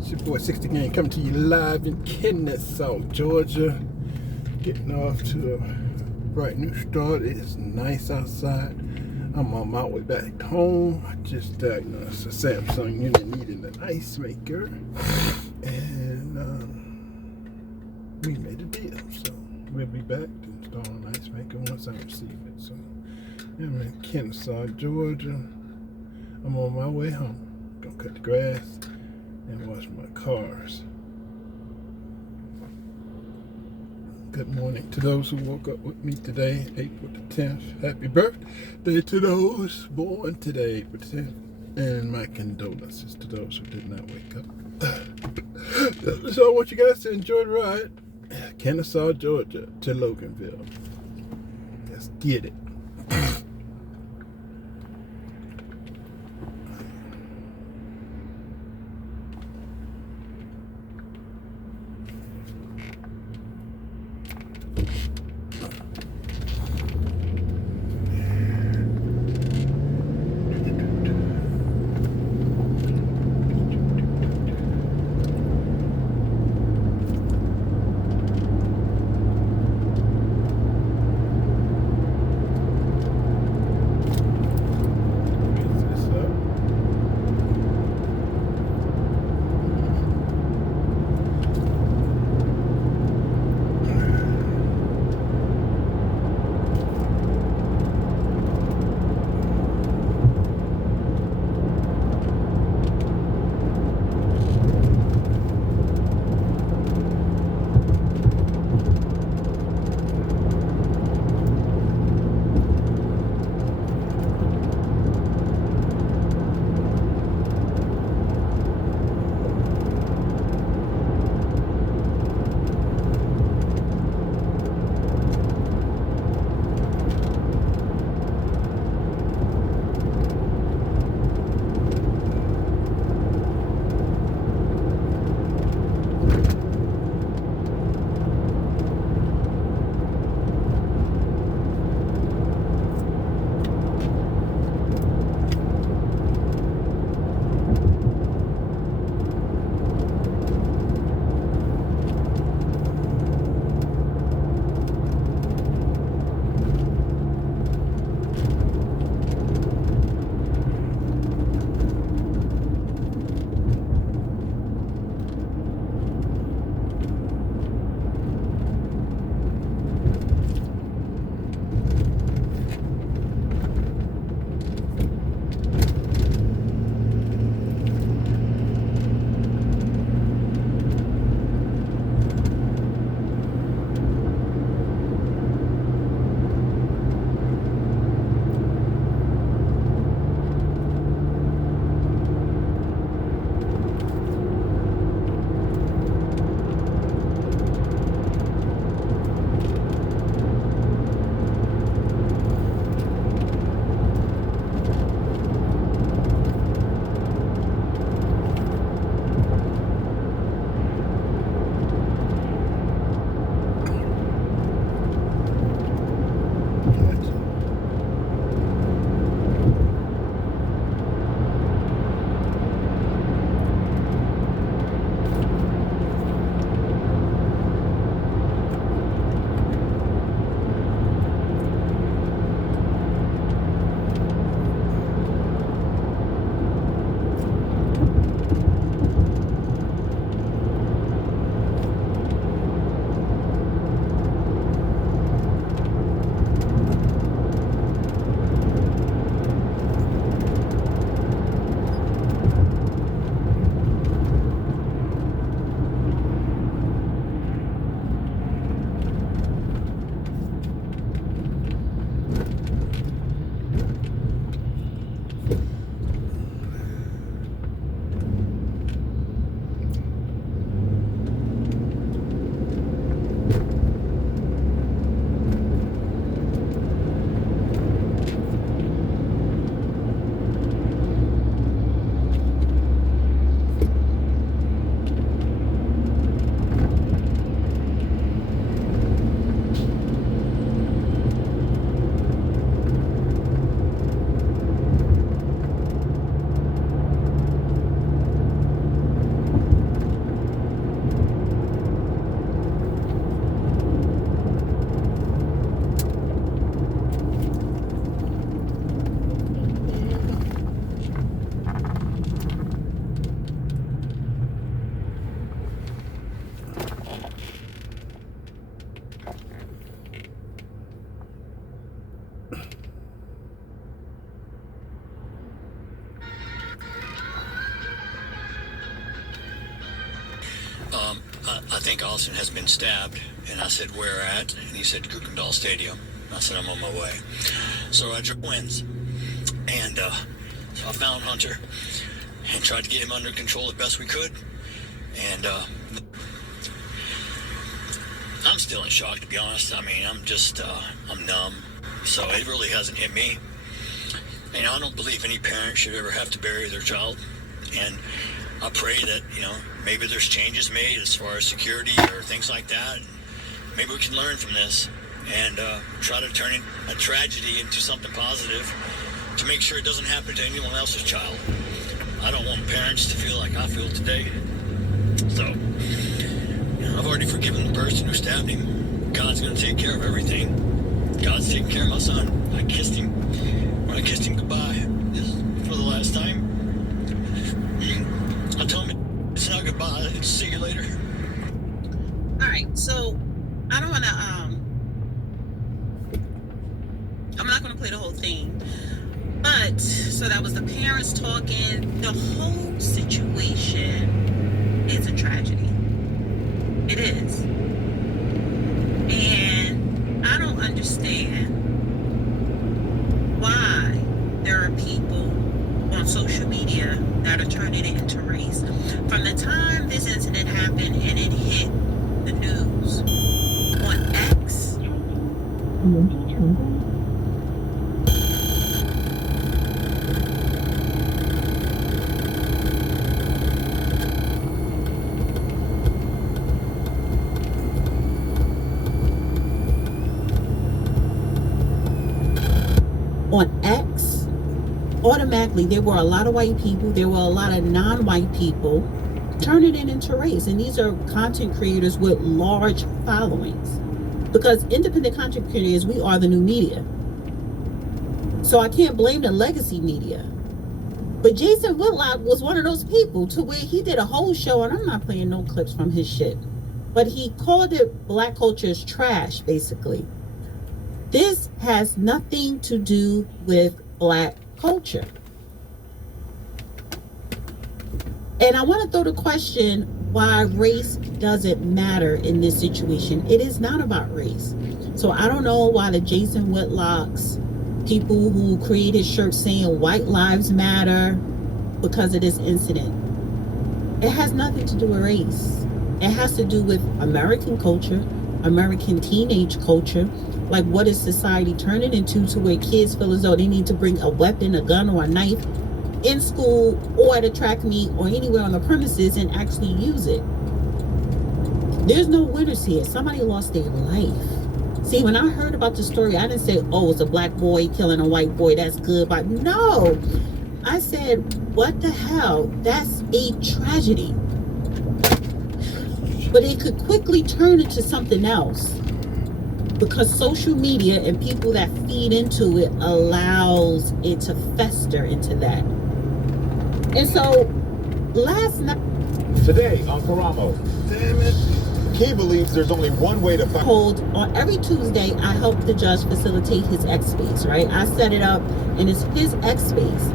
It's your boy 60 Gang coming to you live in Kennesaw, Georgia. Getting off to a bright new start. It's nice outside. I'm on my way back home. I just diagnosed a Samsung unit needing an ice maker. And we made a deal. So we'll be back to install an ice maker once I receive it. So I'm in Kennesaw, Georgia. I'm on my way home. Gonna cut the grass and wash my cars. Good morning to those who woke up with me today, April the 10th. Happy birthday to those born today, April 10th. And my condolences to those who did not wake up. So I want you guys to enjoy the ride. Kennesaw, Georgia to Loganville. Let's get it. I think Austin has been stabbed. And I said, where at? And he said, Kuykendall Stadium. I said, I'm on my way. So I drove wins. And so I found Hunter and tried to get him under control as best we could. And I'm still in shock, to be honest. I mean, I'm numb. So it really hasn't hit me. And I don't believe any parent should ever have to bury their child. And I pray that, maybe there's changes made as far as security or things like that. And maybe we can learn from this and try to turn a tragedy into something positive to make sure it doesn't happen to anyone else's child. I don't want parents to feel like I feel today. So, I've already forgiven the person who stabbed him. God's going to take care of everything. God's taking care of my son. I kissed him. When I kissed him goodbye, this is for the last time. I told him it's not goodbye, it's see you later. Alright, so I don't want to, I'm not going to play the whole thing. But, so that was the parents talking. The whole situation is a tragedy. It is. And I don't understand why there are people on social media that are turning it into race. From the time this incident happened and it hit the news on X, automatically there were a lot of white people, there were a lot of non-white people turning it into race. And these are content creators with large followings. Because independent content creators, we are the new media. So I can't blame the legacy media. But Jason Whitlock was one of those people to where he did a whole show, and I'm not playing no clips from his shit, but he called it Black culture's trash, basically. This has nothing to do with Black culture. And I want to throw the question why race doesn't matter in this situation. It is not about race. So I don't know why the Jason Whitlocks, people who created shirts saying white lives matter because of this incident. It has nothing to do with race. It has to do with American culture, American teenage culture. Like, what is society turning into to where kids feel as though they need to bring a weapon, a gun, or a knife in school or at a track meet or anywhere on the premises and actually use it. There's no winners here. Somebody lost their life. See, when I heard about the story, I didn't say, oh, it's a black boy killing a white boy, that's good. But no, I said, what the hell? That's a tragedy. But it could quickly turn into something else because social media and people that feed into it allows it to fester into that. And so last night, today on Karamo, damn it, Key believes there's only one way to find. Hold on every Tuesday, I help the judge facilitate his X space, right? I set it up and it's his X space.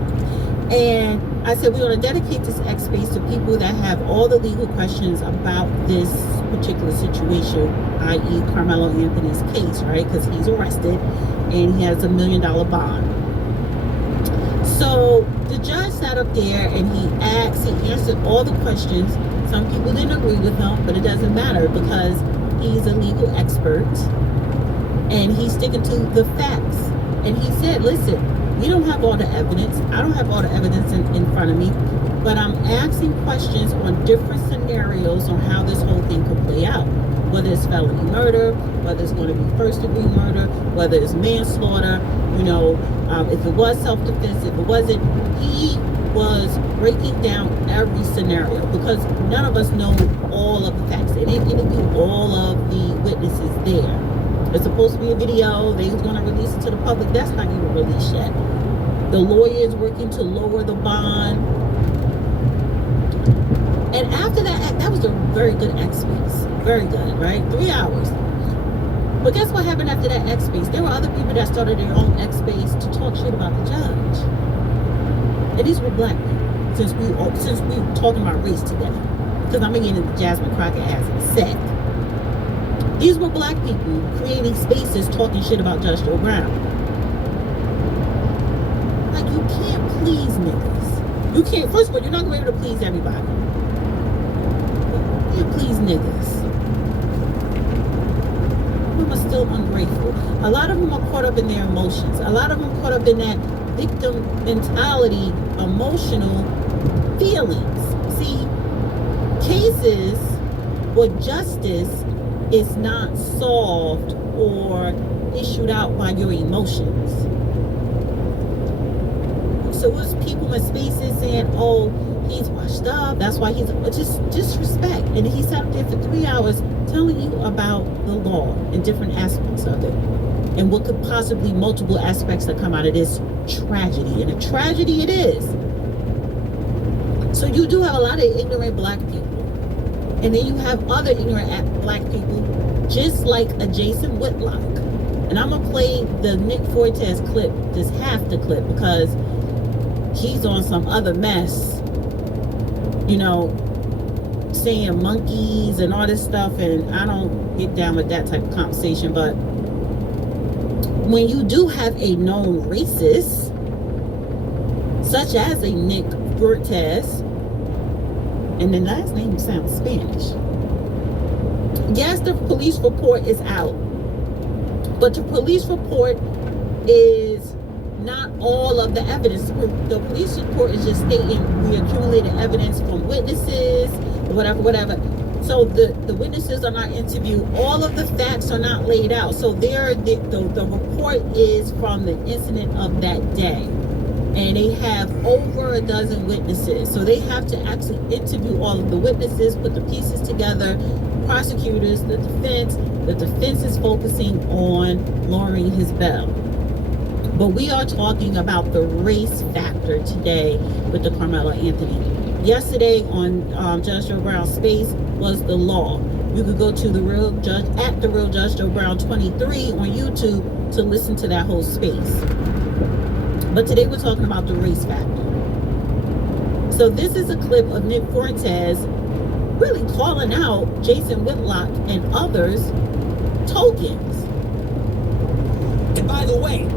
And I said, we're going to dedicate this X space to people that have all the legal questions about this particular situation, i.e. Carmelo Anthony's case, right? Because he's arrested and he has $1 million bond. So the judge sat up there and he answered all the questions. Some people didn't agree with him, but it doesn't matter because he's a legal expert and he's sticking to the facts. And he said, listen, we don't have all the evidence. I don't have all the evidence in front of me, but I'm asking questions on different scenarios on how this whole thing could play out. Whether it's felony murder, whether it's going to be first degree murder, whether it's manslaughter, if it was self-defense, if it wasn't. He was breaking down every scenario because none of us know all of the facts. They didn't interview all of the witnesses there. It's supposed to be a video. They was going to release it to the public. That's not even released yet. The lawyer is working to lower the bond. And after that was a very good X space. Very good, right? 3 hours. But guess what happened after that X space? There were other people that started their own X space to talk shit about the judge. And these were black people, since we were talking about race today. because I'm beginning to Jasmine Crockett has said. These were black people creating spaces talking shit about Judge Joe Brown. Like, you can't please niggas. You can't, first of all, you're not going to be able to please everybody. You can't please niggas. Some are still ungrateful. A lot of them are caught up in their emotions. A lot of them are caught up in that victim mentality, emotional feelings. See, cases or justice is not solved or issued out by your emotions. So it's people in spaces saying, oh, he's washed up, that's why he's just disrespect. And he sat up there for 3 hours telling you about the law and different aspects of it and what could possibly multiple aspects that come out of this tragedy. And a tragedy it is. So you do have a lot of ignorant black people. And then you have other ignorant black people, just like a Jason Whitlock. And I'm going to play the Nick Fortes clip, just half the clip, because he's on some other mess, you know, saying monkeys and all this stuff. And I don't get down with that type of conversation. But when you do have a known racist, such as a Nick Fortes, and the last name sounds Spanish. Yes, the police report is out, but the police report is not all of the evidence. The police report is just stating we accumulated evidence from witnesses, whatever. So the witnesses are not interviewed. All of the facts are not laid out. So the report is from the incident of that day. And they have over a dozen witnesses. So they have to actually interview all of the witnesses, put the pieces together, prosecutors, the defense. The defense is focusing on lowering his bail. But we are talking about the race factor today with the Carmelo Anthony. Yesterday on Judge Joe Brown Space was the law. You could go to the Real Judge at the Real Judge Joe Brown 23 on YouTube to listen to that whole space. But today we're talking about the race factor. So this is a clip of Nick Fortes really calling out Jason Whitlock and others tokens. And by the way,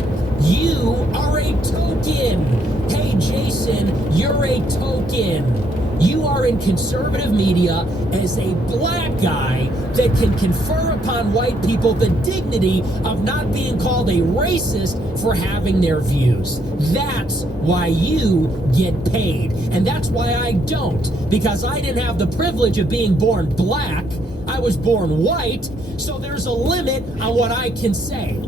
you are a token. Hey, Jason, you're a token. You are in conservative media as a black guy that can confer upon white people the dignity of not being called a racist for having their views. That's why you get paid. And that's why I don't, because I didn't have the privilege of being born black. I was born white, so there's a limit on what I can say.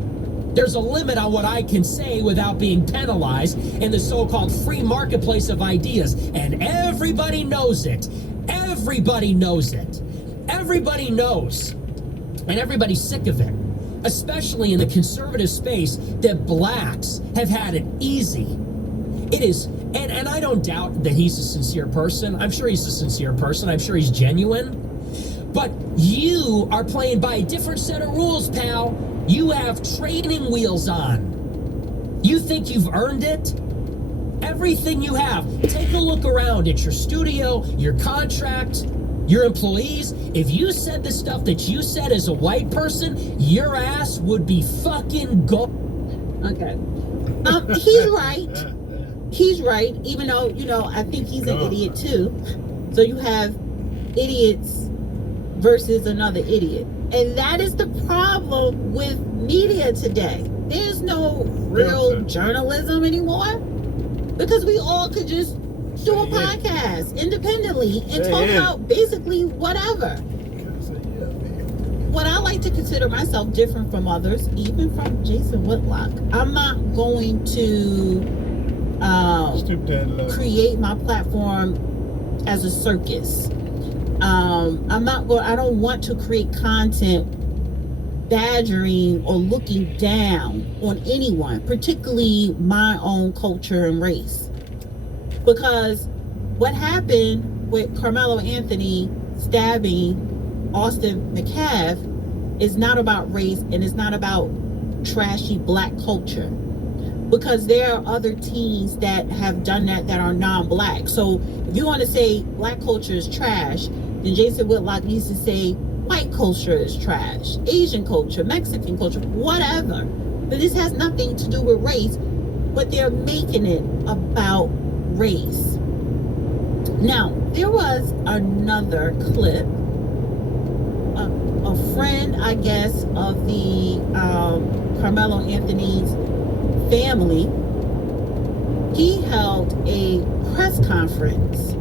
There's a limit on what I can say without being penalized in the so-called free marketplace of ideas. And everybody knows it. Everybody knows it. Everybody knows. And everybody's sick of it. Especially in the conservative space that blacks have had it easy. It is, and I don't doubt that he's a sincere person. I'm sure he's a sincere person. I'm sure he's genuine. But you are playing by a different set of rules, pal. You have training wheels on. You think you've earned it? Everything you have. Take a look around at your studio, your contract, your employees. If you said the stuff that you said as a white person, your ass would be fucking Okay. He's right. He's right. Even though, you know, I think he's an idiot too. So you have idiots versus another idiot. And that is the problem with media today. There's no real journalism anymore because we all could just do a podcast independently and talk about basically whatever. What I like to consider myself different from others, even from Jason Whitlock, I'm not going to create my platform as a circus. I don't want to create content badgering or looking down on anyone, particularly my own culture and race. Because what happened with Carmelo Anthony stabbing Austin McCabe is not about race and it's not about trashy black culture. because there are other teens that have done that are non-black. So if you want to say black culture is trash, then Jason Whitlock needs to say white culture is trash, Asian culture, Mexican culture, whatever. But this has nothing to do with race, but they're making it about race. Now, there was another clip. A friend, I guess, of the Carmelo Anthony's family, he held a press conference.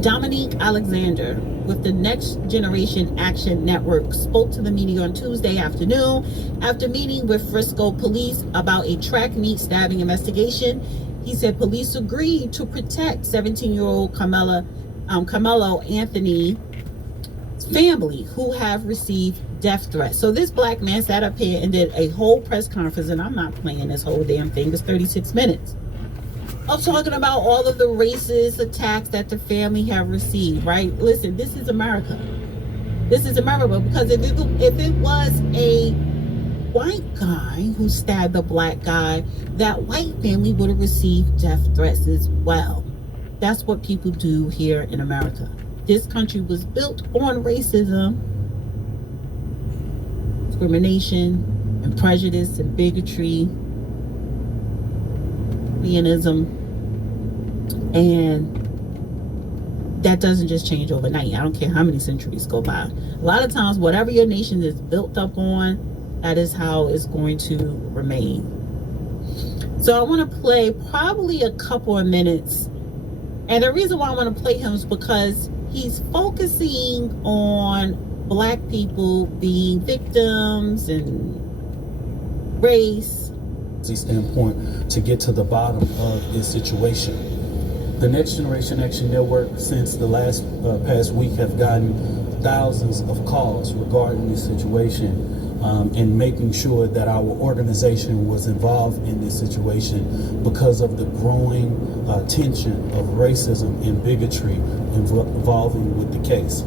Dominique Alexander with the Next Generation Action Network spoke to the media on Tuesday afternoon after meeting with Frisco police about a track meet stabbing investigation. He said police agreed to protect 17-year-old Carmelo Anthony's family, who have received death threats. So this black man sat up here and did a whole press conference, and I'm not playing this whole damn thing. It's 36 minutes of talking about all of the racist attacks that the family have received, right? Listen, this is America. This is America, because if it was a white guy who stabbed a black guy, that white family would have received death threats as well. That's what people do here in America. This country was built on racism, discrimination, and prejudice, and bigotry, and that doesn't just change overnight. I don't care how many centuries go by. A lot of times, whatever your nation is built up on, that is how it's going to remain. So I want to play probably a couple of minutes, and the reason why I want to play him is because he's focusing on black people being victims and race standpoint to get to the bottom of this situation. The Next Generation Action Network, since the past week, have gotten thousands of calls regarding this situation, and making sure that our organization was involved in this situation because of the growing tension of racism and bigotry involving with the case.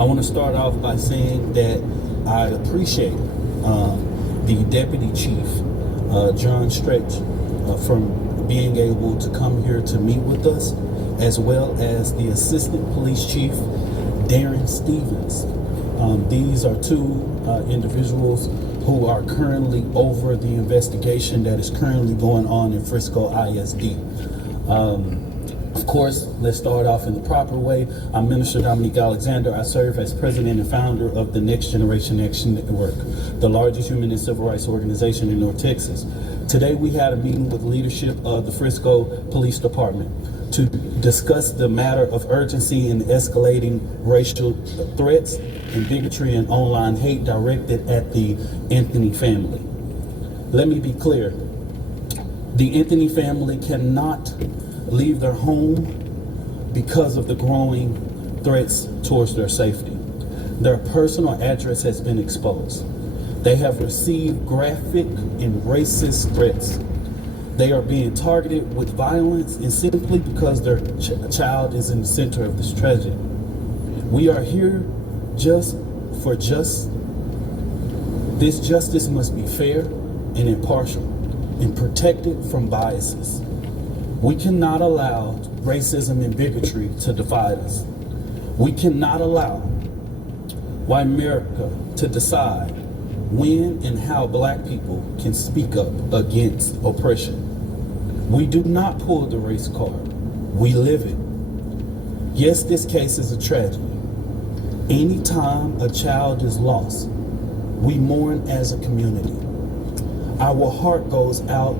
I want to start off by saying that I appreciate the Deputy Chief John Stretch from being able to come here to meet with us, as well as the Assistant Police Chief Darren Stevens. These are two individuals who are currently over the investigation that is currently going on in Frisco ISD. Of course, let's start off in the proper way. I'm Minister Dominique Alexander. I serve as president and founder of the Next Generation Action Network, the largest human and civil rights organization in North Texas. Today, we had a meeting with leadership of the Frisco Police Department to discuss the matter of urgency in escalating racial threats and bigotry and online hate directed at the Anthony family. Let me be clear. The Anthony family cannot leave their home because of the growing threats towards their safety. Their personal address has been exposed. They have received graphic and racist threats. They are being targeted with violence, and simply because their child is in the center of this tragedy. We are here just for justice. This justice must be fair and impartial and protected from biases. We cannot allow racism and bigotry to divide us. We cannot allow white America to decide when and how black people can speak up against oppression. We do not pull the race card. We live it. Yes, this case is a tragedy. Anytime a child is lost, we mourn as a community. Our heart goes out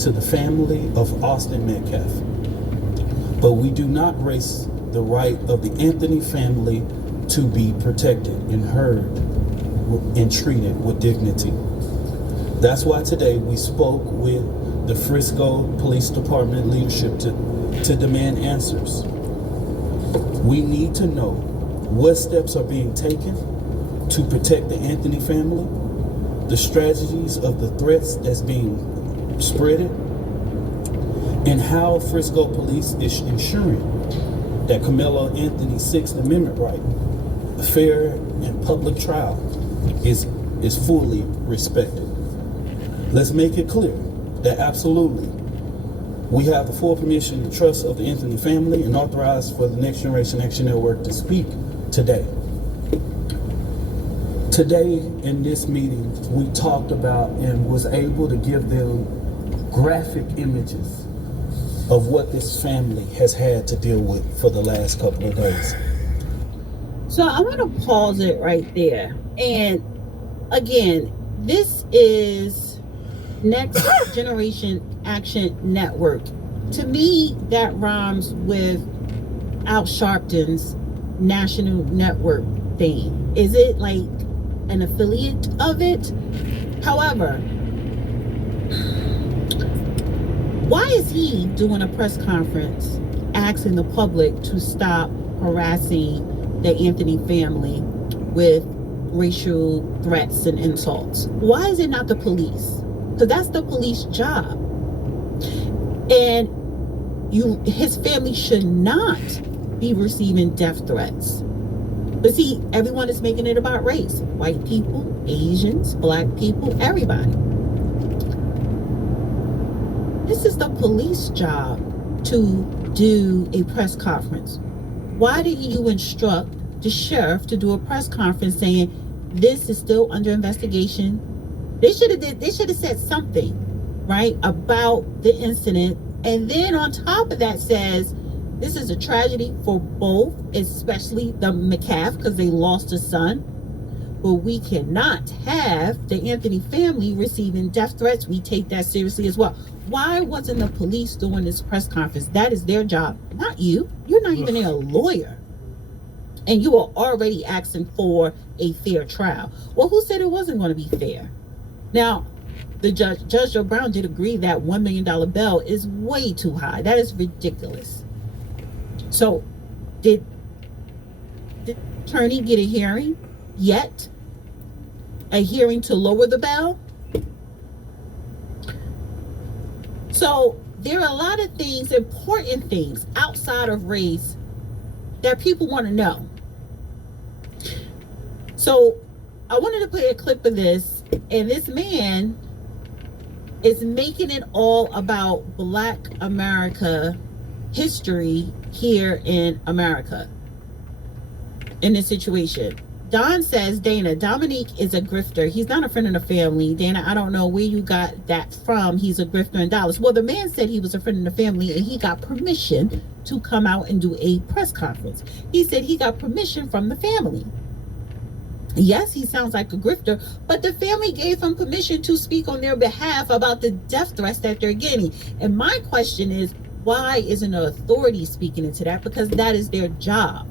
to the family of Austin Metcalf. But we do not erase the right of the Anthony family to be protected and heard and treated with dignity. That's why today we spoke with the Frisco Police Department leadership to demand answers. We need to know what steps are being taken to protect the Anthony family, the strategies of the threats that's being spreaded, and how Frisco Police is ensuring that Carmelo Anthony's Sixth Amendment right, a fair and public trial, is fully respected. Let's make it clear that absolutely we have the full permission and trust of the Anthony family and authorized for the Next Generation Action Network to speak today. Today in this meeting, we talked about and was able to give them graphic images of what this family has had to deal with for the last couple of days. So I want to pause it right there. And again, this is Next Generation Action Network. To me, that rhymes with Al Sharpton's National Network thing. Is it like an affiliate of it? However, why is he doing a press conference asking the public to stop harassing the Anthony family with racial threats and insults? Why is it not the police? Because that's the police job. And his family should not be receiving death threats. But see, everyone is making it about race. White people, Asians, black people, everybody. This is the police job to do a press conference. Why didn't you instruct the sheriff to do a press conference saying this is still under investigation? They should have said something, right, about the incident. And then on top of that says, this is a tragedy for both, especially the McCaff, because they lost a son. But we cannot have the Anthony family receiving death threats. We take that seriously as well. Why wasn't the police doing this press conference? That is their job, not you. You're not even a lawyer. And you are already asking for a fair trial. Well, who said it wasn't going to be fair? Now, the Judge Joe Brown did agree that $1 million bail is way too high. That is ridiculous. So, did the attorney get a hearing yet? A hearing to lower the bail? So, there are a lot of things, important things outside of race that people want to know. So, I wanted to play a clip of this, and this man is making it all about Black America history here in America in this situation. Don says, Dana, Dominique is a grifter. He's not a friend of the family. Dana, I don't know where you got that from. He's a grifter in Dallas. Well, the man said he was a friend of the family and he got permission to come out and do a press conference. He said he got permission from the family. Yes, he sounds like a grifter, but the family gave him permission to speak on their behalf about the death threats that they're getting. And my question is, why isn't an authority speaking into that? Because that is their job.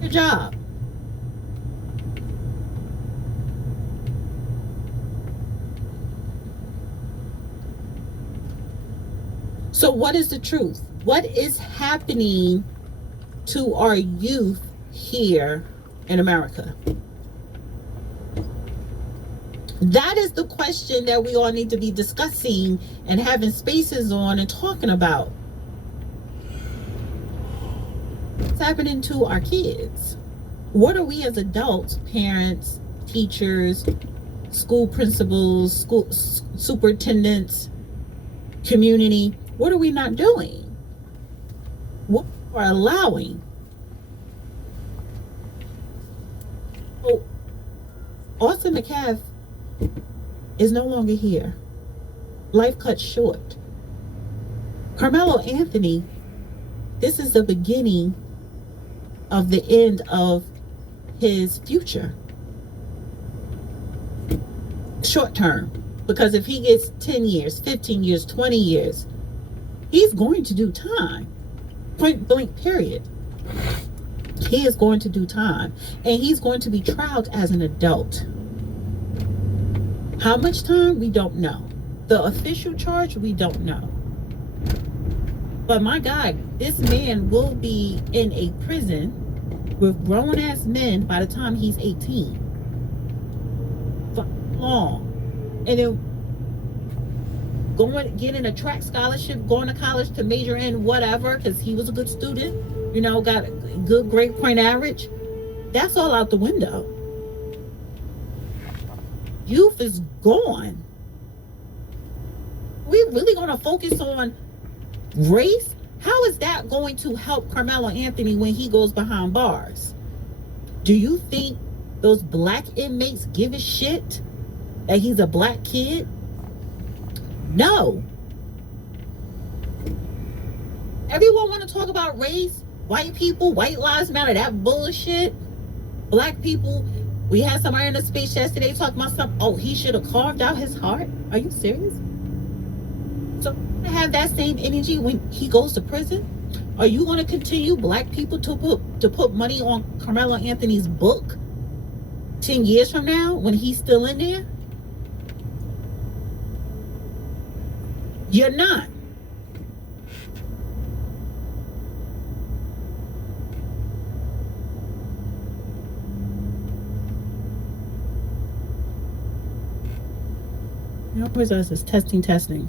Their job. So what is the truth? What is happening to our youth here in America? That is the question that we all need to be discussing and having spaces on and talking about. What's happening to our kids? What are we as adults, parents, teachers, school principals, school superintendents, community, what are we not doing? What are we allowing? Oh, Austin McCaff is no longer here. Life cut short. Carmelo Anthony, this is the beginning of the end of his future. Short term. Because if he gets 10 years, 15 years, 20 years, he's going to do time. Point blank, period. He is going to do time. And he's going to be trialed as an adult. How much time? We don't know. The official charge? We don't know. But my God, this man will be in a prison with grown-ass men by the time he's 18. For long. And then getting a track scholarship, going to college to major in whatever, because he was a good student, got a good grade point average. That's all out the window. Youth is gone. We're really going to focus on race? How is that going to help Carmelo Anthony when he goes behind bars? Do you think those black inmates give a shit that he's a black kid? No. Everyone want to talk about race, white people, white lives matter, that bullshit. Black people, we had somebody in the speech yesterday talking about something. Oh, he should have carved out his heart. Are you serious? So to have that same energy when he goes to prison? Are you going to continue black people to put money on Carmelo Anthony's book 10 years from now when he's still in there? You're not. Where's us? It's testing.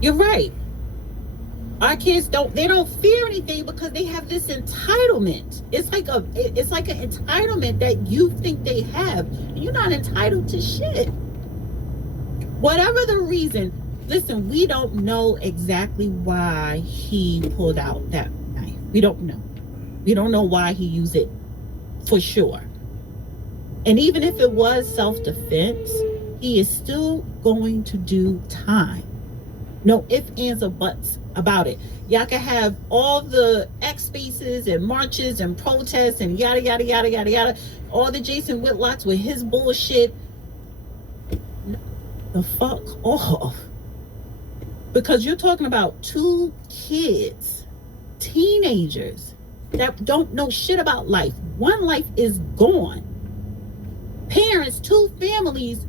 You're right. Our kids don't fear anything because they have this entitlement. It's like an entitlement that you think they have. You're not entitled to shit. Whatever the reason, listen, we don't know exactly why he pulled out that knife. We don't know. We don't know why he used it for sure. And even if it was self-defense, he is still going to do time. No ifs, ands, or buts about it. Y'all can have all the X spaces and marches and protests and yada, yada, yada, yada, yada. All the Jason Whitlocks with his bullshit. The fuck off. Because you're talking about two kids, teenagers, that don't know shit about life. One life is gone. Parents, two families,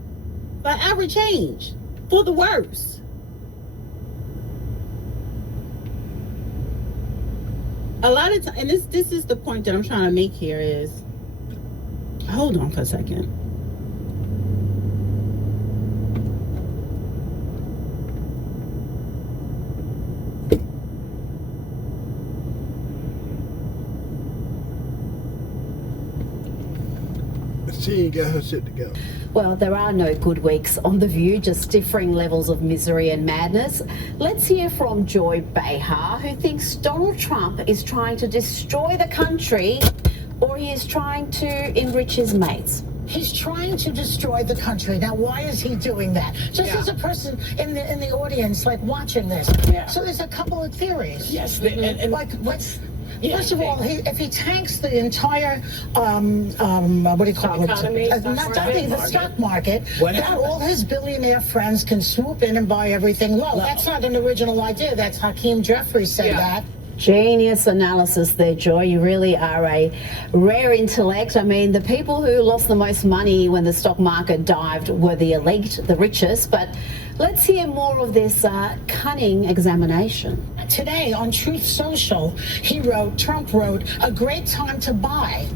forever change for the worse. A lot of times, and this is the point that I'm trying to make here is, hold on for a second. She ain't got her shit together. Well, there are no good weeks on The View, just differing levels of misery and madness. Let's hear from Joy Behar, who thinks Donald Trump is trying to destroy the country or he is trying to enrich his mates. He's trying to destroy the country. Now, why is he doing that? Just as a person in the audience, like watching this. Yeah. So there's a couple of theories. Yes, and like what's... Yeah, First of all, if he tanks the entire, what do you call economy, it? The stock market, What then happened? all his billionaire friends can swoop in and buy everything low. That's not an original idea. That's Hakeem Jeffries said that. Genius analysis there, Joy. You really are a rare intellect. I mean, the people who lost the most money when the stock market dived were the elite, the richest. But let's hear more of this cunning examination. Today on Truth Social, Trump wrote, a great time to buy.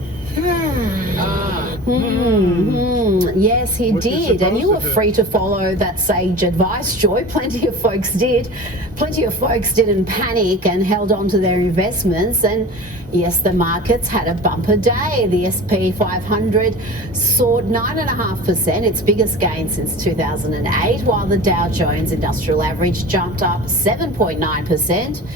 Yes, he What you did. And you supposed were to do? free to follow that sage advice, Joy. Plenty of folks did. Plenty of folks didn't panic and held on to their investments. And yes, the markets had a bumper day. The SP 500 soared 9.5%, its biggest gain since 2008, while the Dow Jones Industrial Average jumped up 7.9%.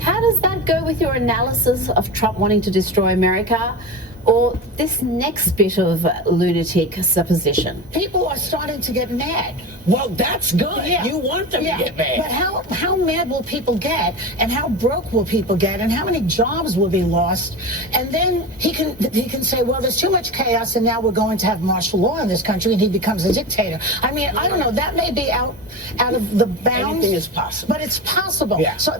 How does that go with your analysis of Trump wanting to destroy America? Or this next bit of lunatic supposition? People are starting to get mad. well, that's good. Yeah. You want them Yeah. to get mad. But how mad will people get, and how broke will people get, and how many jobs will be lost? And then he can say, well, there's too much chaos, and now we're going to have martial law in this country, and he becomes a dictator. I mean, I don't know. That may be out of the bounds. Anything is possible. But it's possible. Yeah. So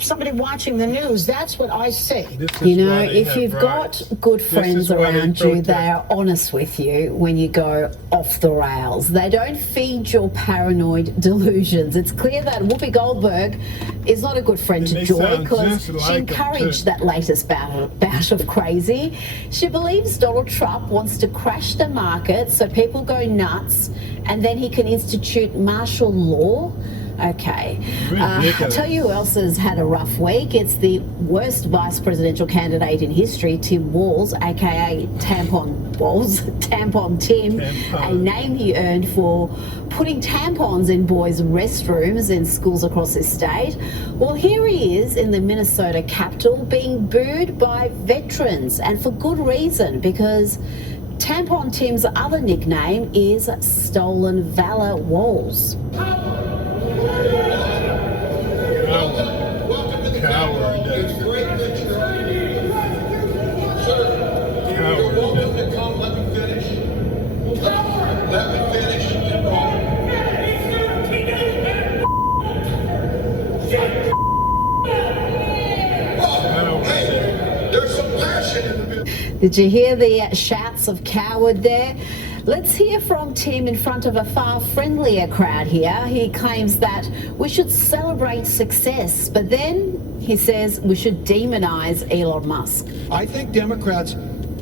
somebody watching the news, that's what I see. This is You know, why they if have you've riots riots. got good This friends is why they around you. They protest. are honest with you when you go off the rails. They don't feed your paranoid delusions. It's clear that Whoopi Goldberg is not a good friend And to they Joy sound because just she like 'em, encouraged too. that latest bout of crazy. She believes Donald Trump wants to crash the market so people go nuts and then he can institute martial law. Okay. I'll Ridiculous. tell you who else has had a rough week. It's the worst vice presidential candidate in history, Tim Walz, aka Tampon Walz, Tampon Tim, a name he earned for putting tampons in boys' restrooms in schools across his state. Well, here he is in the Minnesota capital being booed by veterans, and for good reason, because Tampon Tim's other nickname is Stolen Valor Walz. Coward. There's some passion in the building. Did you hear the shouts of coward there? Let's hear from Tim in front of a far friendlier crowd here. He claims that we should celebrate success, but then he says we should demonize Elon Musk. I think Democrats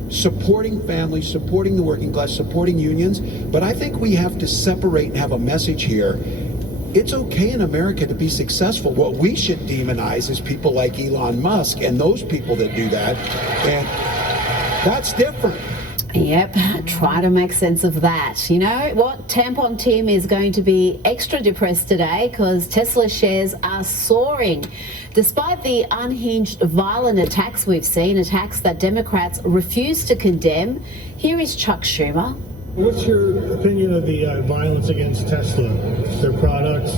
supporting families, supporting the working class, supporting unions, but I think we have to separate and have a message here. It's okay in America to be successful. What we should demonize is people like Elon Musk and those people that do that, and that's different. Yep, try to make sense of that. You know what? Tampon Tim is going to be extra depressed today because Tesla shares are soaring. Despite the unhinged violent attacks we've seen, attacks that Democrats refuse to condemn, here is Chuck Schumer. What's your opinion of the violence against Tesla, their products?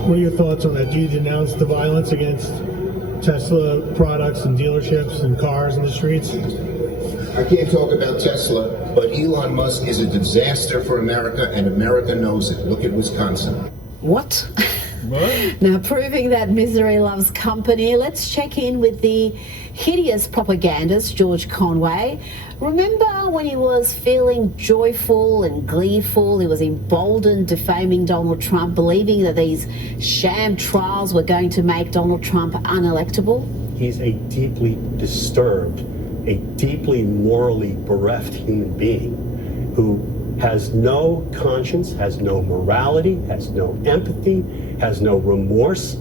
What are your thoughts on that? Do you denounce the violence against Tesla products and dealerships and cars in the streets? I can't talk about Tesla, but Elon Musk is a disaster for America, and America knows it. Look at Wisconsin. What? What? Now, proving that misery loves company, let's check in with the hideous propagandist, George Conway. Remember when he was feeling joyful and gleeful? He was emboldened, defaming Donald Trump, believing that these sham trials were going to make Donald Trump unelectable? He's a deeply disturbed, a deeply morally bereft human being who has no conscience, has no morality, has no empathy, has no remorse,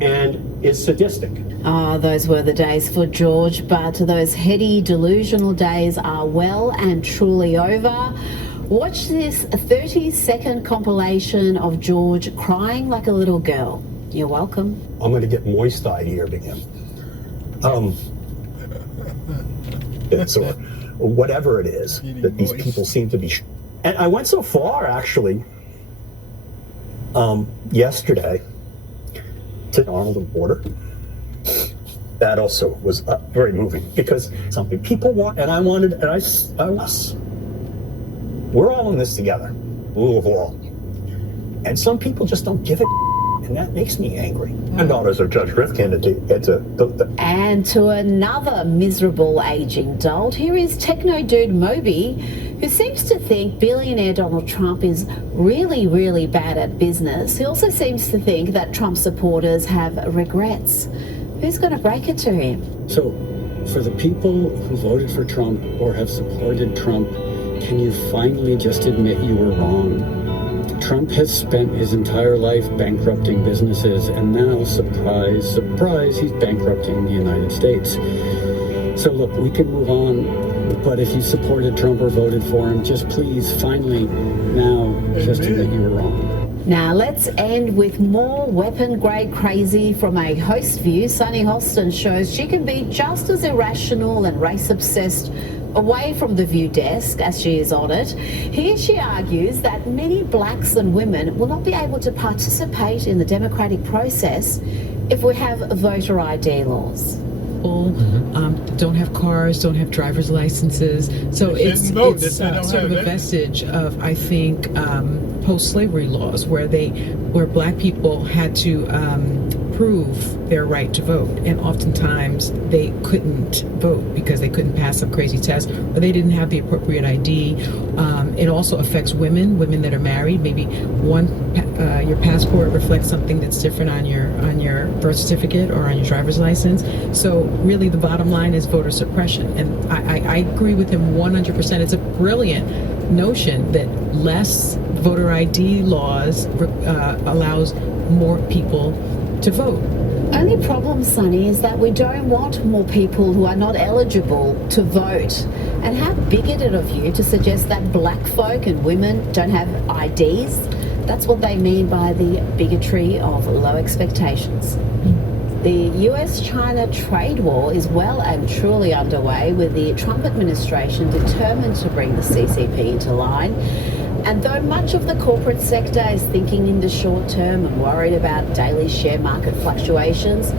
and is sadistic. Oh, those were the days for George, but those heady, delusional days are well and truly over. Watch this 30-second compilation of George crying like a little girl. You're welcome. I'm going to get moist-eyed here again. Or whatever it is that these people seem to be. And I went so far, actually, yesterday to Arnold and Porter. That also was very moving because something people want, and I wanted, and us. We're all in this together, rule of law. And some people just don't give a, and that makes me angry. And daughters of Judge Rifkin And to another miserable aging dolt, here is techno dude Moby, who seems to think billionaire Donald Trump is really, really bad at business. He also seems to think that Trump supporters have regrets. Who's going to break it to him? So, for the people who voted for Trump or have supported Trump, can you finally just admit you were wrong? Trump has spent his entire life bankrupting businesses, and now, surprise, surprise, he's bankrupting the United States. So look, we can move on, but if you supported Trump or voted for him, just please, finally, now, just admit you were wrong. Now let's end with more weapon-grade crazy from a host view. Sunny Hostin shows she can be just as irrational and race-obsessed away from the View desk as she is on it. Here she argues that many blacks and women will not be able to participate in the democratic process if we have voter ID laws. Don't have cars, don't have driver's licenses. So it's sort of a vestige of, I think, post-slavery laws where black people had to prove their right to vote. And oftentimes they couldn't vote because they couldn't pass some crazy test or they didn't have the appropriate ID. It also affects women that are married. Maybe your passport reflects something that's different on your birth certificate or on your driver's license. So really the bottom line is voter suppression. And I agree with him 100%. It's a brilliant notion that less voter ID laws allows more people to vote. Only problem, Sonny, is that we don't want more people who are not eligible to vote. And how bigoted of you to suggest that black folk and women don't have IDs. That's what they mean by the bigotry of low expectations. The US-China trade war is well and truly underway, with the Trump administration determined to bring the CCP into line. And though much of the corporate sector is thinking in the short term and worried about daily share market fluctuations,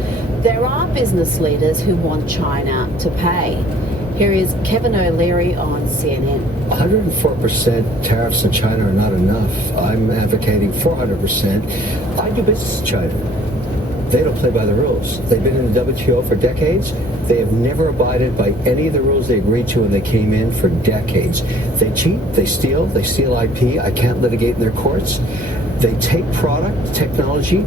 there are business leaders who want China to pay. Here is Kevin O'Leary on CNN. 104% tariffs in China are not enough. I'm advocating 400%. I do business in China. They don't play by the rules. They've been in the WTO for decades. They have never abided by any of the rules they agreed to when they came in for decades. They cheat, they steal IP. I can't litigate in their courts. They take product, technology,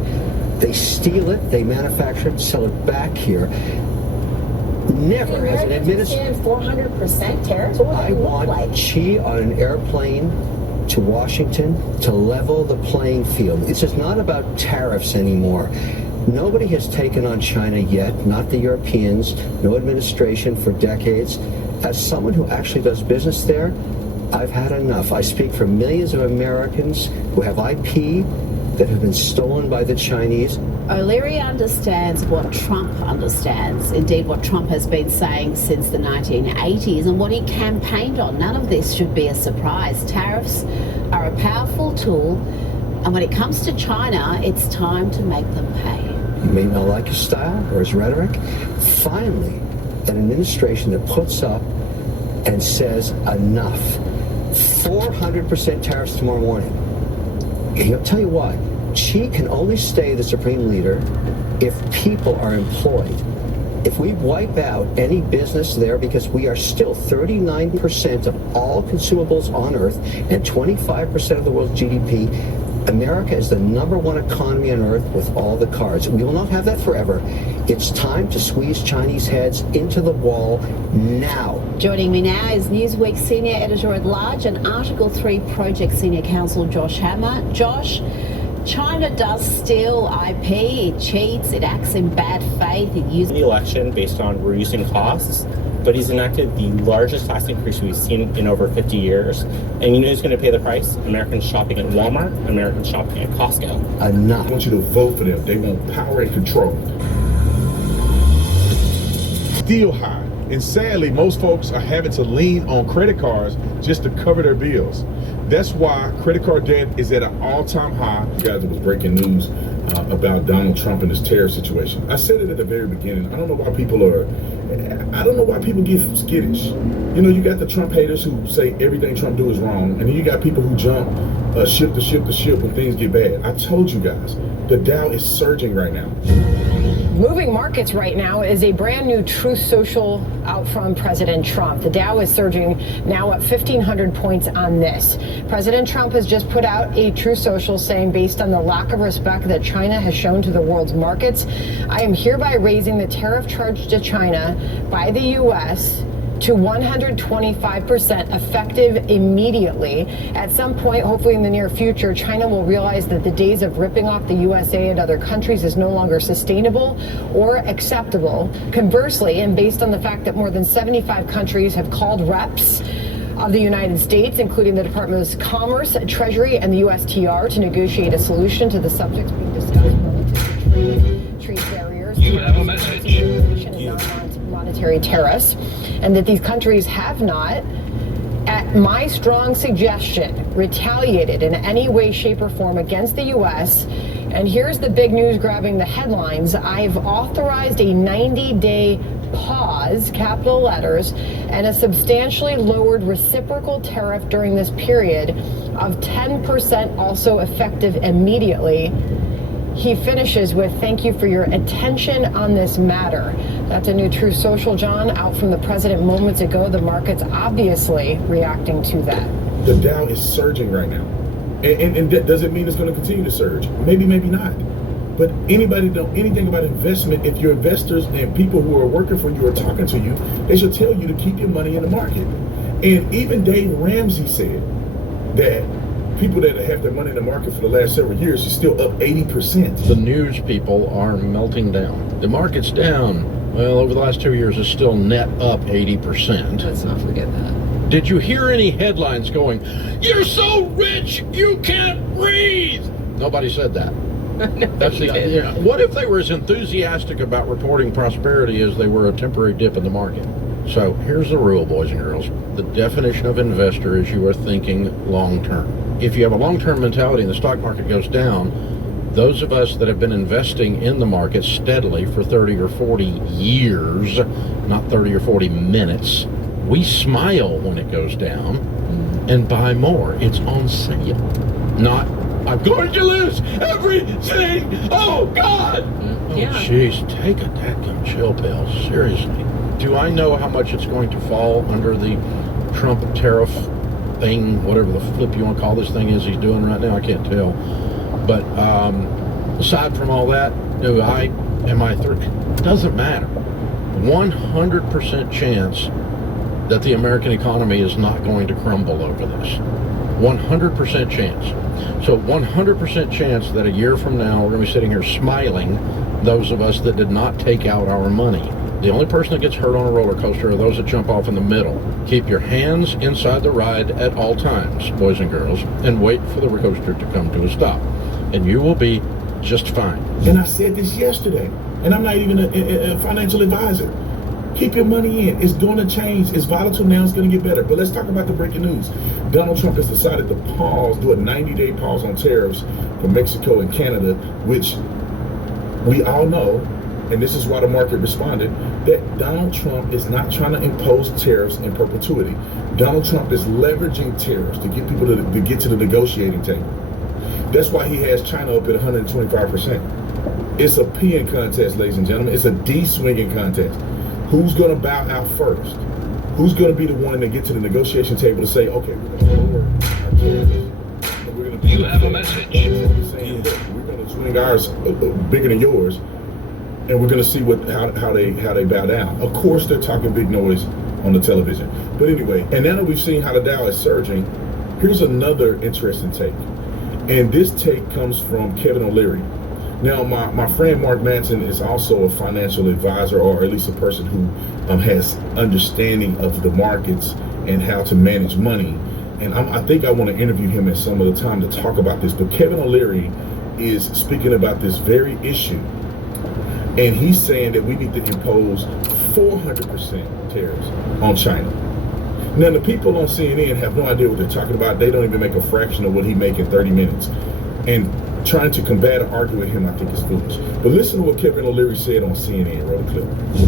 they steal it, they manufacture it, sell it back here. Never has an administration 400% tariffs. What I want Xi on an airplane to Washington to level the playing field. It's just not about tariffs anymore. Nobody has taken on China yet, not the Europeans, no administration for decades. As someone who actually does business there, I've had enough. I speak for millions of Americans who have IP that have been stolen by the Chinese. O'Leary understands what Trump understands, indeed what Trump has been saying since the 1980s and what he campaigned on. None of this should be a surprise. Tariffs are a powerful tool, and when it comes to China, it's time to make them pay. You may not like his style or his rhetoric. Finally, an administration that puts up and says enough. 400% tariffs tomorrow morning. And I'll tell you why. Xi can only stay the supreme leader if people are employed. If we wipe out any business there, because we are still 39% of all consumables on Earth and 25% of the world's GDP, America is the #1 economy on Earth with all the cards. We will not have that forever. It's time to squeeze Chinese heads into the wall now. Joining me now is Newsweek Senior Editor-at-Large and Article 3 Project Senior Counsel Josh Hammer. Josh, China does steal IP, it cheats, it acts in bad faith, it uses the election based on reducing costs, but he's enacted the largest tax increase we've seen in over 50 years. And you know who's going to pay the price? Americans shopping at Walmart, Americans shopping at Costco. Enough. I want you to vote for them. They want power and control. Still high. And sadly, most folks are having to lean on credit cards just to cover their bills. That's why credit card debt is at an all-time high. Guys, it was breaking news about Donald Trump and his terror situation. I said it at the very beginning. I don't know why people get skittish. You know, you got the Trump haters who say everything Trump do is wrong, and then you got people who jump ship to ship to ship when things get bad. I told you guys, the Dow is surging right now. Moving markets right now is a brand new Truth Social out from President Trump. The Dow is surging now at 1,500 points on this. President Trump has just put out a Truth Social saying, based on the lack of respect that China has shown to the world's markets, I am hereby raising the tariff charge to China by the U.S. to 125% effective immediately. At some point, hopefully in the near future, China will realize that the days of ripping off the USA and other countries is no longer sustainable or acceptable. Conversely, and based on the fact that more than 75 countries have called reps of the United States, including the Department of Commerce, Treasury, and the USTR, to negotiate a solution to the subjects being discussed, trade barriers, you have a message. Monetary tariffs, and that these countries have not, at my strong suggestion, retaliated in any way, shape, or form against the U.S. And here's the big news grabbing the headlines. I've authorized a 90-day pause, capital letters, and a substantially lowered reciprocal tariff during this period of 10%, also effective immediately. he finishes with, "Thank you for your attention on this matter." That's a new Truth Social, John, out from the president moments ago. The market's obviously reacting to that. The Dow is surging right now. And does it mean it's going to continue to surge? Maybe, maybe not. But anybody know anything about investment, if your investors and people who are working for you are talking to you, they should tell you to keep your money in the market. And even Dave Ramsey said that people that have their money in the market for the last several years is still up 80%. The news people are melting down. The market's down. Well, over the last 2 years, it's still net up 80%. Let's not forget that. Did you hear any headlines going, "You're so rich, you can't breathe"? Nobody said that. That's the idea. What if they were as enthusiastic about reporting prosperity as they were a temporary dip in the market? So here's the rule, boys and girls. The definition of investor is you are thinking long term. If you have a long-term mentality and the stock market goes down, those of us that have been investing in the market steadily for 30 or 40 years, not 30 or 40 minutes, we smile when it goes down and buy more. It's on sale. Not, "I'm going to lose everything. Oh, God." Yeah. Oh, jeez, take a dadgum chill pill. Seriously. Do I know how much it's going to fall under the Trump tariff thing, whatever the flip you want to call this thing is he's doing right now? I can't tell. But aside from all that, am I through? Doesn't matter. 100% chance that the American economy is not going to crumble over this. 100% chance. So 100% chance that a year from now we're going to be sitting here smiling, those of us that did not take out our money. The only person that gets hurt on a roller coaster are those that jump off in the middle. Keep your hands inside the ride at all times, boys and girls, and wait for the coaster to come to a stop. And you will be just fine. And I said this yesterday, and I'm not even a financial advisor. Keep your money in. It's going to change. It's volatile now. It's going to get better. But let's talk about the breaking news. Donald Trump has decided to do a 90-day pause on tariffs for Mexico and Canada, which we all know, and this is why the market responded, that Donald Trump is not trying to impose tariffs in perpetuity. Donald Trump is leveraging tariffs to get people to get to the negotiating table. That's why he has China up at 125%. It's a peeing contest, ladies and gentlemen. It's a D-swinging contest. Who's going to bow out first? Who's going to be the one that gets to the negotiation table to say, okay, we're going to lower our tariffs, and we're going to You have a message. We're going to swing ours bigger than yours, and we're going to see how they bow down. Of course, they're talking big noise on the television. But anyway, and now that we've seen how the Dow is surging, here's another interesting take. And this take comes from Kevin O'Leary. Now, my friend Mark Manson is also a financial advisor, or at least a person who has understanding of the markets and how to manage money. And I think I want to interview him at some of the time to talk about this. But Kevin O'Leary is speaking about this very issue. And he's saying that we need to impose 400% tariffs on China. Now, the people on CNN have no idea what they're talking about. They don't even make a fraction of what he makes in 30 minutes. And trying to combat or argue with him, I think, is foolish. But listen to what Kevin O'Leary said on CNN. Roll the clip.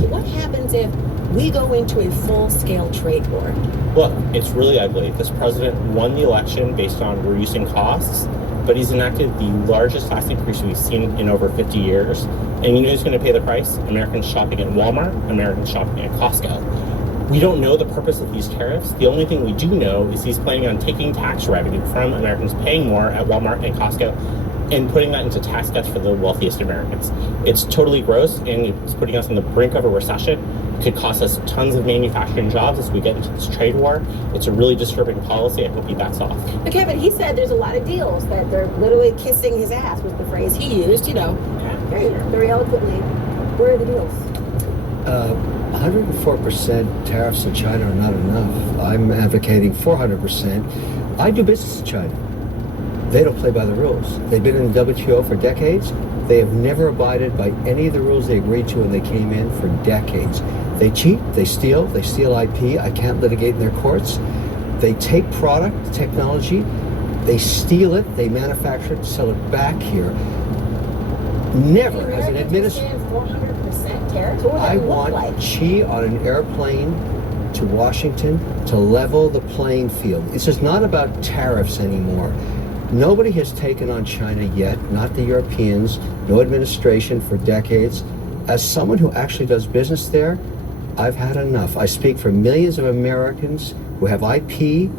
What happens if we go into a full-scale trade war? Look, it's really ugly. This president won the election based on reducing costs, but he's enacted the largest tax increase we've seen in over 50 years. And you know who's going to pay the price? Americans shopping at Walmart, Americans shopping at Costco. We don't know the purpose of these tariffs. The only thing we do know is he's planning on taking tax revenue from Americans paying more at Walmart and Costco and putting that into tax cuts for the wealthiest Americans. It's totally gross, and it's putting us on the brink of a recession. It could cost us tons of manufacturing jobs as we get into this trade war. It's a really disturbing policy. I hope he backs off. But Kevin, he said there's a lot of deals that they're literally kissing his ass, was the phrase he used, very eloquently. Where are the deals? 104% tariffs in China are not enough. I'm advocating 400%. I do business in China. They don't play by the rules. They've been in the WTO for decades. They have never abided by any of the rules they agreed to when they came in for decades. They cheat, they steal IP. I can't litigate in their courts. They take product, technology, they steal it, they manufacture it, sell it back here. Never has an administration. 400% tariffs? What would that I look want like? Xi on an airplane to Washington to level the playing field. It's just not about tariffs anymore. Nobody has taken on China yet, not the Europeans, no administration for decades. As someone who actually does business there, I've had enough. I speak for millions of Americans who have IP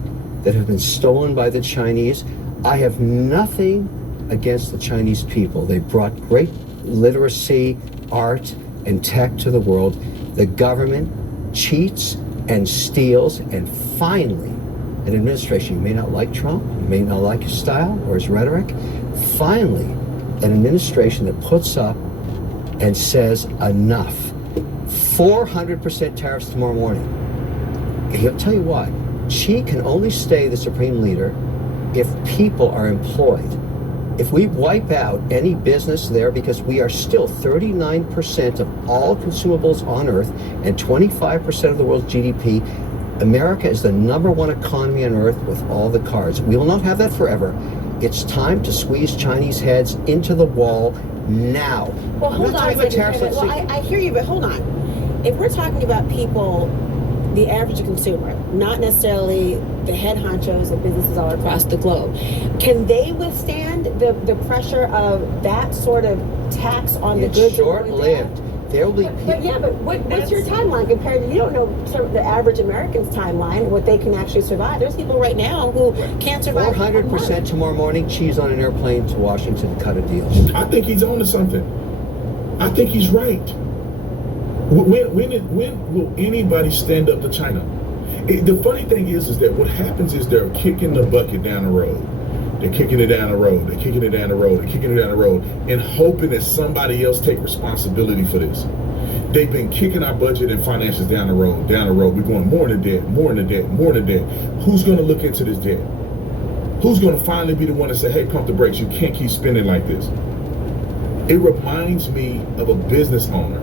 that have been stolen by the Chinese. I have nothing against the Chinese people. They brought great literacy, art, and tech to the world. The government cheats and steals, and finally, an administration, you may not like Trump, you may not like his style or his rhetoric, finally, an administration that puts up and says enough. 400% tariffs tomorrow morning. And I'll tell you what, Xi can only stay the supreme leader if people are employed. If we wipe out any business there, because we are still 39% of all consumables on Earth and 25% of the world's GDP, America is the #1 economy on Earth with all the cards. We will not have that forever. It's time to squeeze Chinese heads into the wall now. Well, I'm hold not on talking a about second. tariffs. Well, I hear you, but hold on. If we're talking about people, the average consumer, not necessarily the head honchos of businesses all across the globe, can they withstand the pressure of that sort of tax on the goods? Short-lived. There will be. But what's your timeline compared to, you don't know the average American's timeline, what they can actually survive. There's people right now who can't survive. 400% tomorrow morning, cheese on an airplane to Washington to cut a deal. I think he's on to something. I think he's right. When will anybody stand up to China? The funny thing is that what happens is they're kicking the bucket down the road. They're kicking it down the road. They're kicking it down the road. They're kicking it down the road, and hoping that somebody else take responsibility for this. They've been kicking our budget and finances down the road, down the road. We're going more into debt, more into debt, more into debt. Who's going to look into this debt? Who's going to finally be the one to say, hey, pump the brakes. You can't keep spending like this. It reminds me of a business owner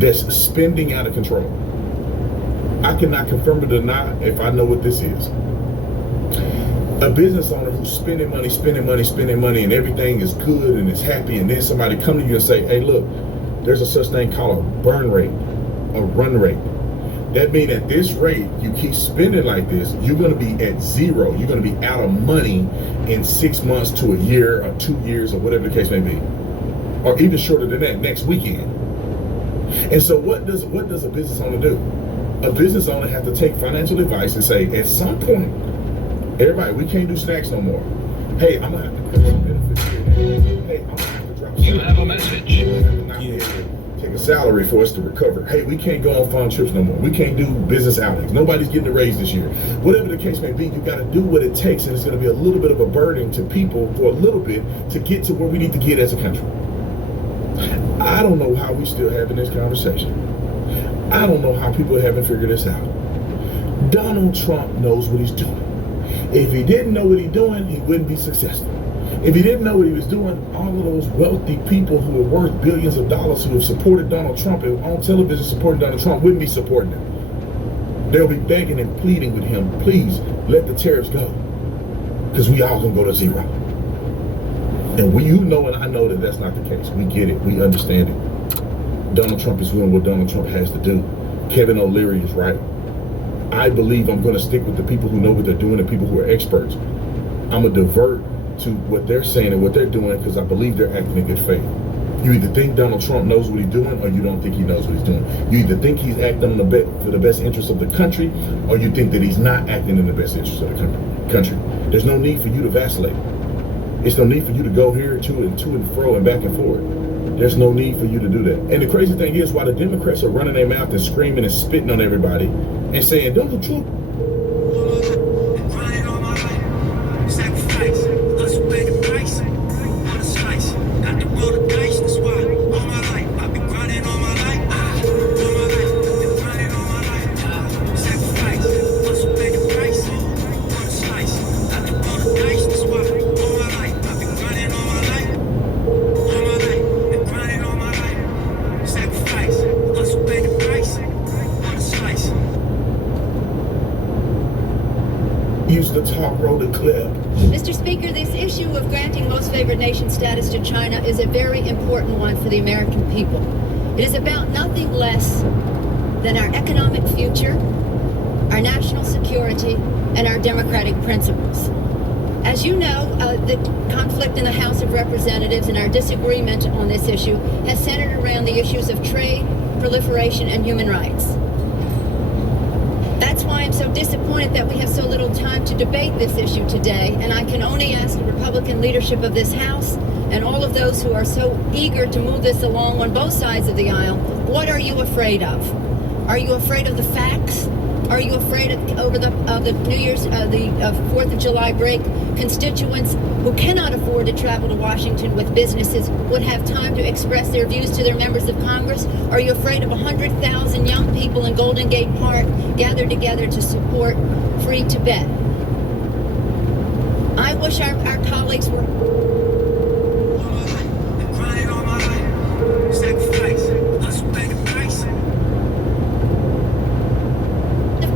that's spending out of control. I cannot confirm or deny if I know what this is. A business owner who's spending money, and everything is good and is happy, and then somebody come to you and say, hey, look, there's a such thing called a burn rate, a run rate. That means at this rate, you keep spending like this, you're going to be at zero. You're going to be out of money in 6 months to a year or 2 years or whatever the case may be, or even shorter than that, next weekend. And so what does a business owner do? A business owner has to take financial advice and say, at some point, everybody, we can't do snacks no more. Hey, I'm going to have to cut some benefits here. Hey, I'm going to have to drop. You have a message. Take a salary for us to recover. Hey, we can't go on fun trips no more. We can't do business outings. Nobody's getting a raise this year. Whatever the case may be, you got to do what it takes, and it's going to be a little bit of a burden to people for a little bit to get to where we need to get as a country. I don't know how we still having this conversation. I don't know how people haven't figured this out. Donald Trump knows what he's doing. If he didn't know what he's doing, he wouldn't be successful. If he didn't know what he was doing, all of those wealthy people who are worth billions of dollars who have supported Donald Trump and on television supporting Donald Trump wouldn't be supporting him. They'll be begging and pleading with him, please let the tariffs go, because we all gonna go to zero. And you know and I know that that's not the case. We get it. We understand it. Donald Trump is doing what Donald Trump has to do. Kevin O'Leary is right. I believe I'm going to stick with the people who know what they're doing, the people who are experts. I'm going to divert to what they're saying and what they're doing because I believe they're acting in good faith. You either think Donald Trump knows what he's doing or you don't think he knows what he's doing. You either think he's acting for the best interest of the country or you think that he's not acting in the best interest of the country. There's no need for you to vacillate. There's no need for you to go here to and fro and back and forth. There's no need for you to do that. And the crazy thing is, while the Democrats are running their mouth and screaming and spitting on everybody and saying, Donald Trump, use the top row to clip. Mr. Speaker, this issue of granting most favored nation status to China is a very important one for the American people. It is about nothing less than our economic future, our national security, and our democratic principles. As you know, the conflict in the House of Representatives and our disagreement on this issue has centered around the issues of trade, proliferation, and human rights. That's why I'm so disappointed that we have so little time to debate this issue today, and I can only ask the Republican leadership of this House and all of those who are so eager to move this along on both sides of the aisle, what are you afraid of? Are you afraid of the facts? Are you afraid of the New Year's, the 4th of July break? Constituents who cannot afford to travel to Washington with businesses would have time to express their views to their members of Congress? Are you afraid of 100,000 young people in Golden Gate Park gathered together to support free Tibet? I wish our colleagues were...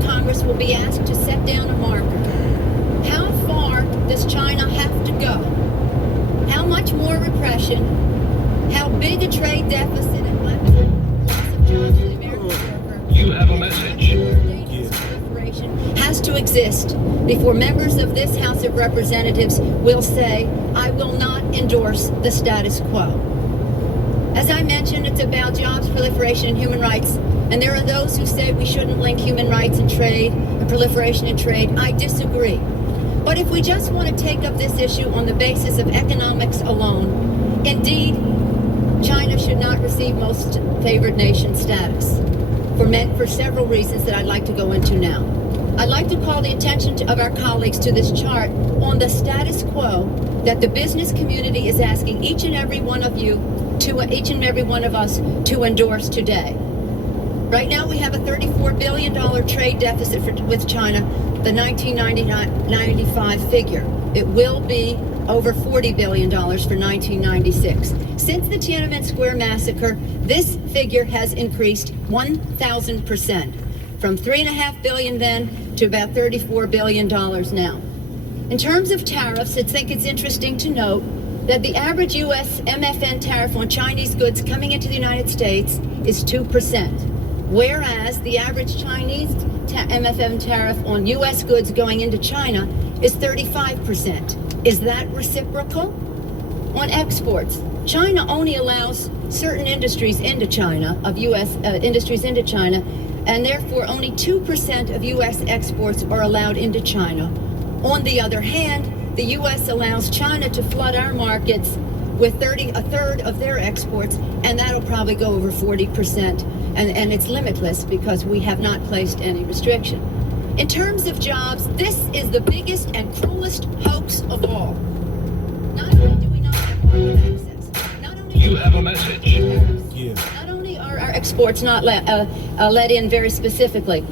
Congress will be asked to set down a marker. How far does China have to go? How much more repression? How big a trade deficit and loss of jobs for the American worker? You have a message. Proliferation has to exist before members of this House of Representatives will say, I will not endorse the status quo. As I mentioned, it's about jobs, proliferation, and human rights. And there are those who say we shouldn't link human rights and trade and proliferation and trade. I disagree. But if we just want to take up this issue on the basis of economics alone, indeed, China should not receive most favored nation status for several reasons that I'd like to go into now. I'd like to call the attention of our colleagues to this chart on the status quo that the business community is asking each and every one of you, each and every one of us to endorse today. Right now we have a $34 billion trade deficit with China, the 1995 figure. It will be over $40 billion for 1996. Since the Tiananmen Square massacre, this figure has increased 1,000%, from $3.5 billion then to about $34 billion now. In terms of tariffs, I think it's interesting to note that the average U.S. MFN tariff on Chinese goods coming into the United States is 2%. Whereas the average Chinese MFN tariff on U.S. goods going into China is 35%. Is that reciprocal? On exports, China only allows certain industries into China, of U.S. Industries into China, and therefore only 2% of U.S. exports are allowed into China. On the other hand, the U.S. allows China to flood our markets with a third of their exports, and that'll probably go over 40%. And it's limitless because we have not placed any restriction. In terms of jobs, this is the biggest and cruelest hoax of all. Not only do we not have market access, not only you have a message. Not only are our exports not let in very specifically,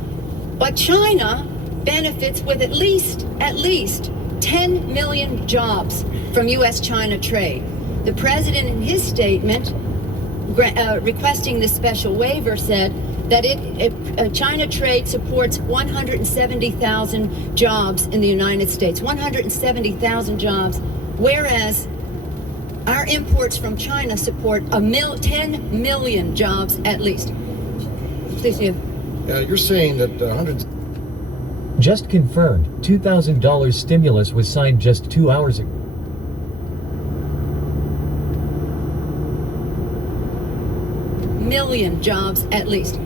but China benefits with at least 10 million jobs from U.S.-China trade. The president in his statement requesting this special waiver said that China trade supports 170,000 jobs in the United States, 170,000 jobs, whereas our imports from China support 10 million jobs at least. Please, you. You're saying that Just confirmed, $2,000 stimulus was signed just 2 hours ago. Million jobs at least.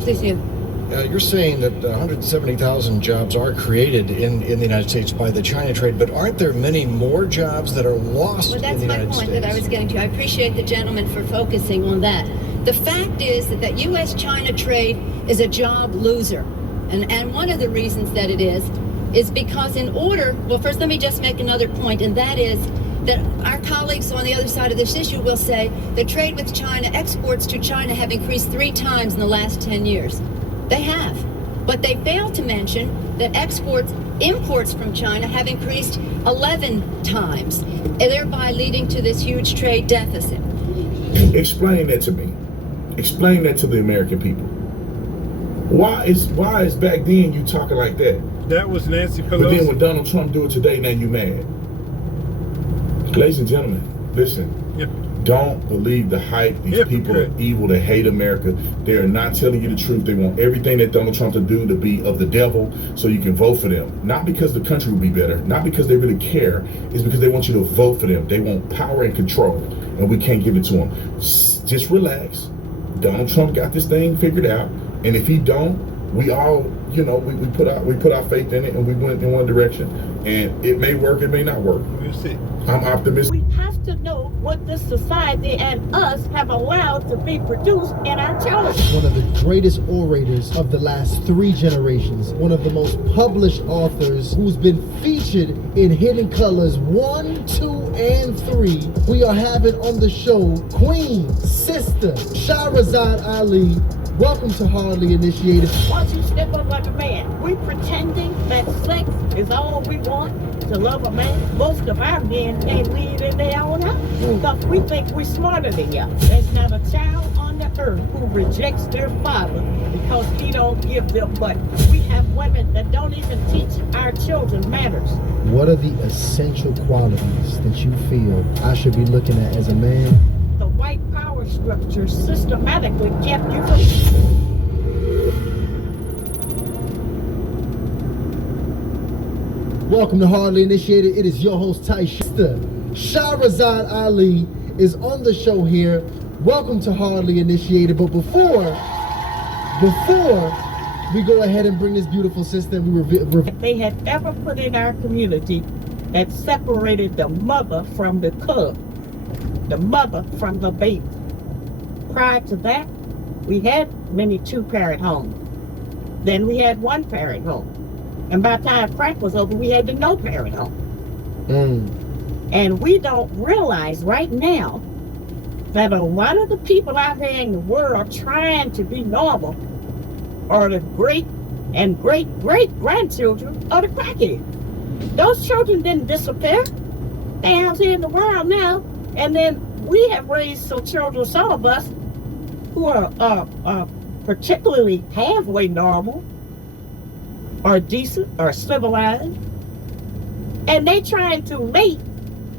Please, you. You're saying that 170,000 jobs are created in the United States by the China trade, but aren't there many more jobs that are lost in the United States? Well, that's my point that I was getting to. I appreciate the gentleman for focusing on that. The fact is that U.S.-China trade is a job loser. And one of the reasons that it is because in order, well, first let me just make another point, and that is that our colleagues on the other side of this issue will say that trade with China, exports to China have increased 3 times in the last 10 years. They have. But they fail to mention that imports from China have increased 11 times, thereby leading to this huge trade deficit. Explain that to me. Explain that to the American people. Why is back then you talking like that? That was Nancy Pelosi. But then when Donald Trump do it today, now you mad. Ladies and gentlemen, listen. Yeah. Don't believe the hype. These people are evil. They hate America. They are not telling you the truth. They want everything that Donald Trump to do to be of the devil so you can vote for them. Not because the country will be better, not because they really care. It's because they want you to vote for them. They want power and control, and we can't give it to them. Just relax. Donald Trump got this thing figured out, and if he don't, we all, you know, we put our faith in it, and we went in one direction, and it may work, it may not work. We'll see. I'm optimistic. We have to know what this society and us have allowed to be produced in our children. One of the greatest orators of the last 3 generations, one of the most published authors who's been featured in Hidden Colors 1, 2, and 3. We are having on the show Queen, Sister, Shahrazad Ali. Welcome to Hardly Initiated. Once you step up like a man, we pretending that sex is all we want to love a man. Most of our men can't lead in their own house because we think we're smarter than y'all. There's not a child on the earth who rejects their father because he don't give them money. We have women that don't even teach our children manners. What are the essential qualities that you feel I should be looking at as a man? The white power structure systematically kept you from... Welcome to Hardly Initiated. It is your host, Taisha. Shahrazad Ali is on the show here. Welcome to Hardly Initiated. But before we go ahead and bring this beautiful sister, they had ever put in our community that separated the mother from the cub, the mother from the baby. Prior to that, we had many 2-parent homes. Then we had 1-parent home. And by the time Frank was over, we had the no-parent home. And we don't realize right now that a lot of the people out there in the world trying to be normal are the great and great-great-grandchildren of the crackheads. Those children didn't disappear. They're out here in the world now. And then we have raised some children, some of us, who are particularly halfway normal, are decent, are civilized, and they trying to mate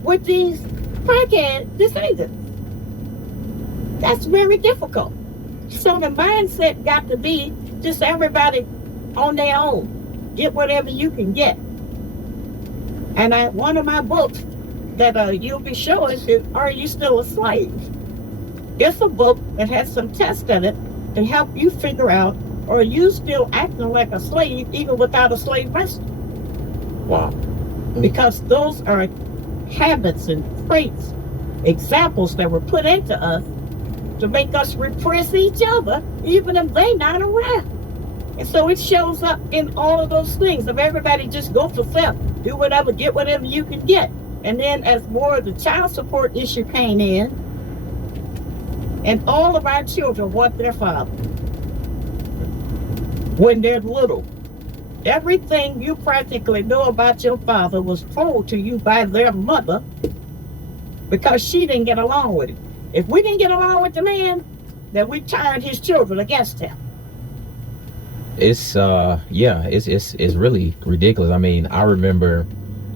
with these crackhead descendants. That's very difficult. So the mindset got to be just everybody on their own. Get whatever you can get. And one of my books that you'll be showing is Are You Still a Slave? It's a book that has some tests in it to help you figure out, are you still acting like a slave even without a slave master? Wow. Because those are habits and traits, examples that were put into us to make us repress each other even if they're not around. And so it shows up in all of those things of everybody just go for self, do whatever, get whatever you can get. And then as more of the child support issue came in, and all of our children want their father when they're little. Everything you practically know about your father was told to you by their mother because she didn't get along with him. If we didn't get along with the man, then we turned his children against him. It's really ridiculous. I mean, I remember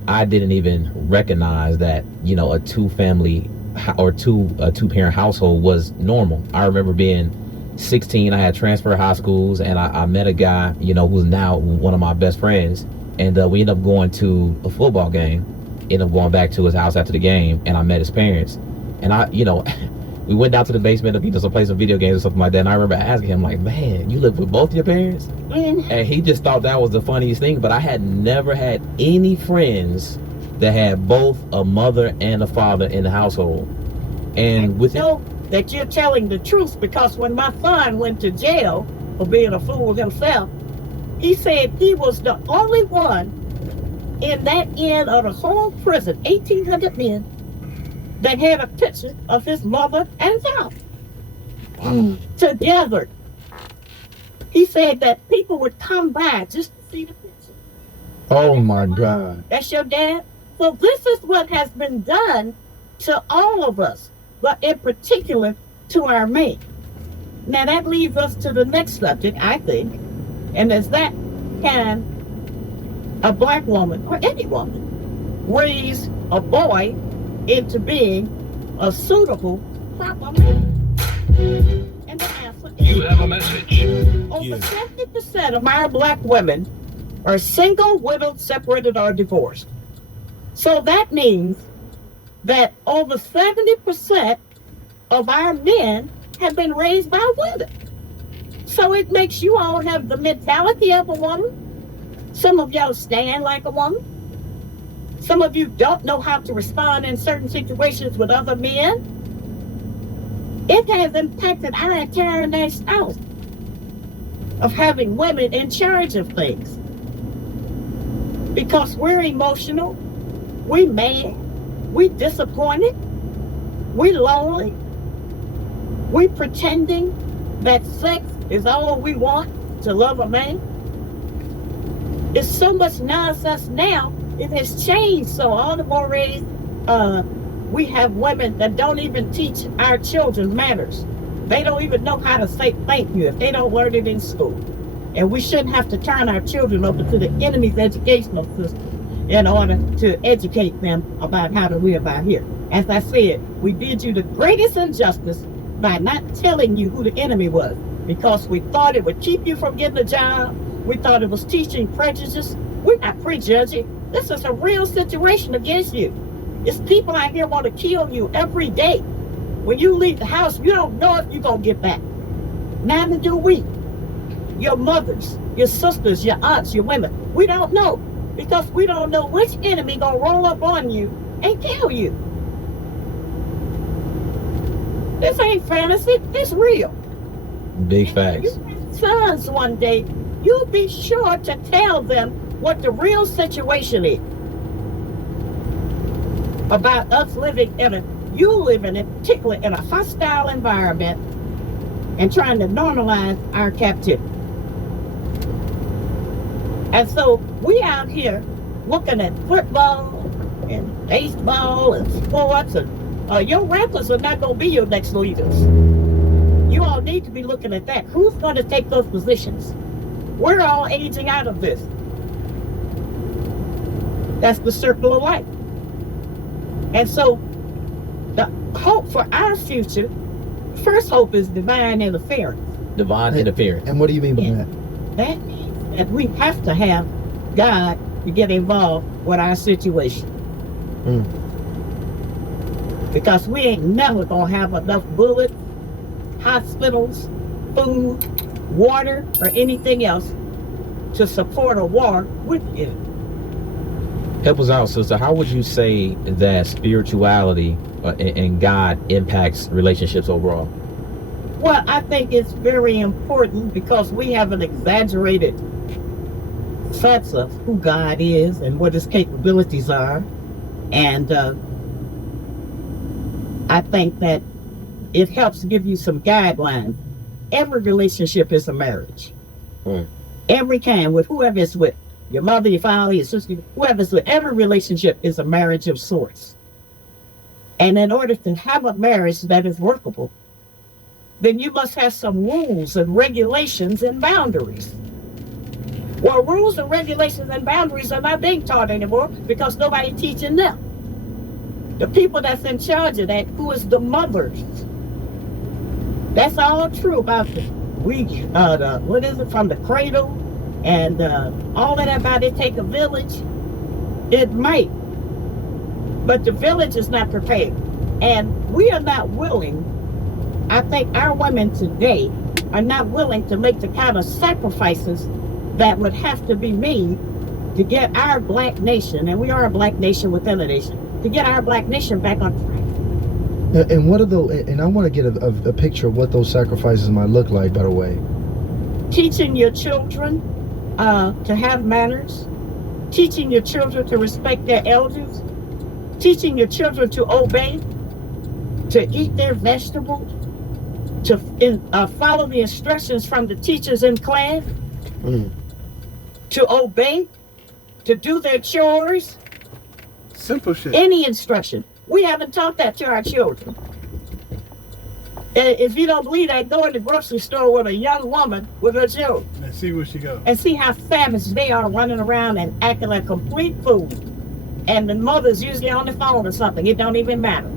I didn't even recognize that, you know, a 2-parent household was normal. I remember being 16, I had transferred high schools, and I met a guy, you know, who's now one of my best friends, and we ended up going to a football game, ended up going back to his house after the game, and I met his parents, and we went down to the basement to play some video games or something like that, and I remember asking him, like, man, you live with both your parents? And he just thought that was the funniest thing, but I had never had any friends that had both a mother and a father in the household. And with that you're telling the truth, because when my son went to jail for being a fool himself, he said he was the only one in that end of the whole prison, 1,800 men, that had a picture of his mother and father together. He said that people would come by just to see the picture. Oh my God. That's your dad? So this is what has been done to all of us, but in particular to our mate. Now that leads us to the next subject, I think, and is that can a black woman or any woman raise a boy into being a suitable, proper man? And the answer is You have a message. over 70% of our black women are single, widowed, separated, or divorced. So that means that over 70% of our men have been raised by women. So it makes you all have the mentality of a woman. Some of y'all stand like a woman. Some of you don't know how to respond in certain situations with other men. It has impacted our entire lifestyle of having women in charge of things. Because we're emotional, we mad, we disappointed, we lonely, we pretending that sex is all we want to love a man. It's so much nonsense now. It has changed. So all the more reason we have women that don't even teach our children manners. They don't even know how to say thank you if they don't learn it in school. And we shouldn't have to turn our children over to the enemy's educational system in order to educate them about how to live out here. As I said, we did you the greatest injustice by not telling you who the enemy was, because we thought it would keep you from getting a job. We thought it was teaching prejudice. We're not prejudging. This is a real situation against you. It's people out here want to kill you every day. When you leave the house, you don't know if you're going to get back. Neither do we. Your mothers, your sisters, your aunts, your women. We don't know, because we don't know which enemy going to roll up on you and kill you. This ain't fantasy. It's real. Big facts. You have sons one day, you be sure to tell them what the real situation is about us living particularly in a hostile environment and trying to normalize our captivity. And so we out here looking at football and baseball and sports, and your rappers are not going to be your next leaders. You all need to be looking at that. Who's going to take those positions? We're all aging out of this. That's the circle of life. And so the hope for our future, first hope is divine interference. Divine interference. And what do you mean by that? That means that we have to have God to get involved with our situation. Because we ain't never going to have enough bullets, hospitals, food, water, or anything else to support a war with it. Help us out, sister. How would you say that spirituality and God impacts relationships overall? Well, I think it's very important because we have an exaggerated sense of who God is and what his capabilities are. And I think that it helps give you some guidelines. Every relationship is a marriage. Every kind, with whoever it's with. Your mother, your father, your sister, whoever it's with. Every relationship is a marriage of sorts. And in order to have a marriage that is workable, then you must have some rules and regulations and boundaries. Well, rules and regulations and boundaries are not being taught anymore because nobody's teaching them. The people that's in charge of that, who is the mothers. That's all true about what is it, from the cradle and all of that about it take a village. It might, but the village is not prepared. And we are not willing, I think our women today are not willing to make the kind of sacrifices that would have to be made to get our black nation, and we are a black nation within a nation, to get our black nation back on track. And what are those? And I want to get a picture of what those sacrifices might look like, by the way. Teaching your children to have manners, teaching your children to respect their elders, teaching your children to obey, to eat their vegetables, to follow the instructions from the teachers in class, to obey, to do their chores. Simple shit. Any instruction. We haven't taught that to our children. If you don't believe that, go in the grocery store with a young woman with her children. And see where she goes. And see how famished they are, running around and acting like complete fools. And the mother's usually on the phone or something. It don't even matter.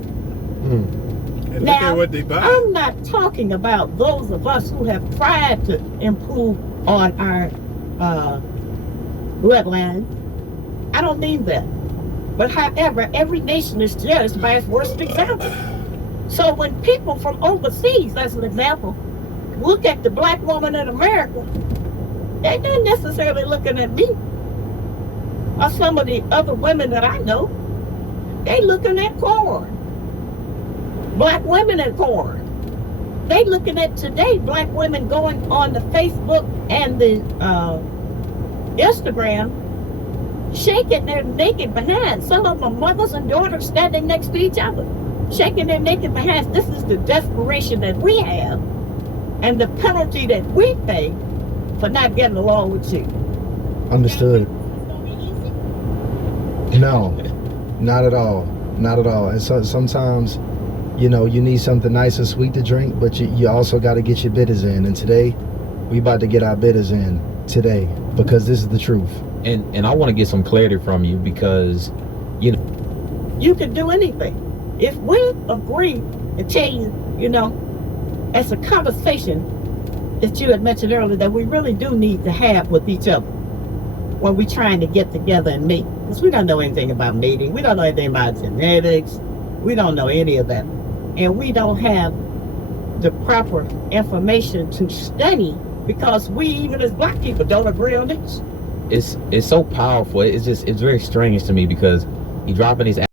And look Now, at what they buy. I'm not talking about those of us who have tried to improve on our bloodlines. I don't mean that. But however, every nation is judged by its worst example. So when people from overseas, as an example, look at the black woman in America, they're not necessarily looking at me or some of the other women that I know. They looking at corn. Black women in corn. They looking at today black women going on the Facebook and the Instagram, shaking their naked behinds. Some of them are mothers and daughters standing next to each other, shaking their naked behinds. This is the desperation that we have and the penalty that we pay for not getting along with you. Understood. No, not at all. Not at all. And so sometimes, you know, you need something nice and sweet to drink, but you also got to get your bitters in. And today, we about to get our bitters in today because this is the truth. And I want to get some clarity from you because, you know, you can do anything. If we agree to change, you know, as a conversation that you had mentioned earlier that we really do need to have with each other when we're trying to get together and mate. Because we don't know anything about mating. We don't know anything about genetics. We don't know any of that. And we don't have the proper information to study because we, even as black people, don't agree on this. it's so powerful. It's very strange to me because you dropping these